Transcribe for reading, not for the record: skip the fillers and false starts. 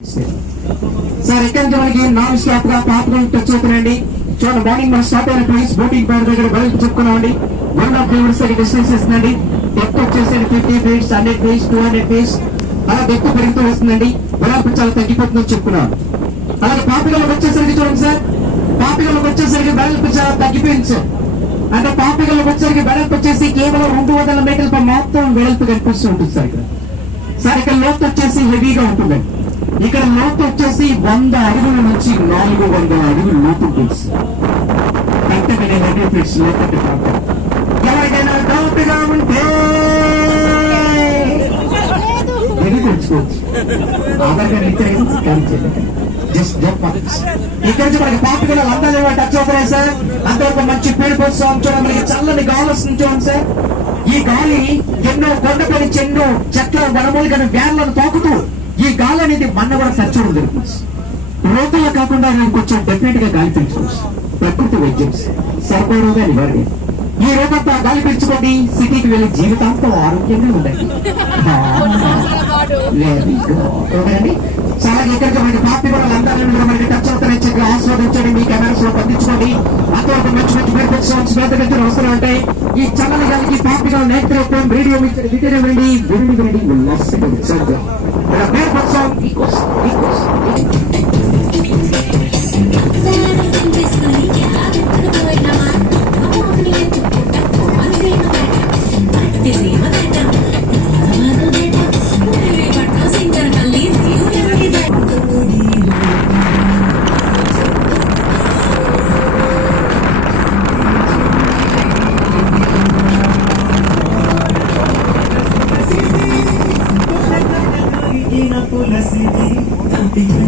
Sir ఇక్కడ నుంచి మనకి నాన్ స్టాప్ గా పాపలు టచ్ అవుతున్నాయండి. చూడండి, మార్నింగ్ మనం స్టార్ట్ అయిన ప్లేస్ బోటింగ్ ప్యాడ్ దగ్గర బయట చెప్పుకున్నామండి. 1.5 కిలోమీటర్స్ డిస్టెన్స్ ఇస్తుందండి. డెప్త్ వచ్చేసి 50 ఫీట్స్, 100 ఫీట్స్, 200 ఫీట్స్ అలా డెప్త్ పెరుగుతూ వస్తుందండి. వెడల్పు చాలా తగ్గిపోతుందని చెప్పుకున్నాం. అలాగే పాపికలకు వచ్చేసరికి చూడండి సార్, పాపికలకు వచ్చేసరికి వెడల్పు చాలా తగ్గిపోయింది సార్. అంటే పాపికలకు వచ్చేసరికి వెడల్పు వచ్చేసి కేవలం 200 మీటర్ల మాత్రం వెడల్పు కనిపిస్తూ ఉంటుంది సార్. ఇక్కడ లోతు వచ్చేసి హెవీగా ఉంటుందండి. ఇక్కడ లోతు వచ్చేసి 100 అడుగుల నుంచి 400 అడుగులు లోతు ఉంటుంది. ఎవరికైనా డౌట్ గా ఉంటే తెలుసుకోవచ్చు. ఇక్కడ నుంచి మనకి పాపికలు అందరూ టచ్ అవుతున్నాయి సార్. అంతవరకు మంచి పేరు కోసం చూడండి, మనకి చల్లని గాలి వస్తుంది చూడండి సార్. ఈ గాలి ఎన్నో కొండపల్లి చెన్ను చెట్ల వనమూలికను వ్యాన్లను తాకుతూ ఈ గాలి అనేది మన కూడా సచ్చడం జరుగుతుంది. రోగాలు కాకుండా కొంచెం డెఫినెట్ గా గాలి పీల్చుకోవచ్చు. ప్రకృతి వైద్యం సర్వరోగా నివారణ. ఈ రోజంతా గాలి పీల్చుకోండి, సిటీకి వెళ్ళి జీవితాంతం ఆరోగ్యంగా ఉండండి. చాలా ఎక్కడికి మనకి పాపి కూడా అందరూ మనకి టచ్ అవుతారని చెప్పి ఆస్వాదించండి. మీ కెమెరాస్ లో బంధించుకోండి. అంతవరకు మంచి మంచి పేరు అవసరం ఉంటాయి. ఈ చల్లని గాలికి పాపిగా నేత్రం రేడియో విటనే వెళ్ళి విడి పేరు కోసం Pulasidi,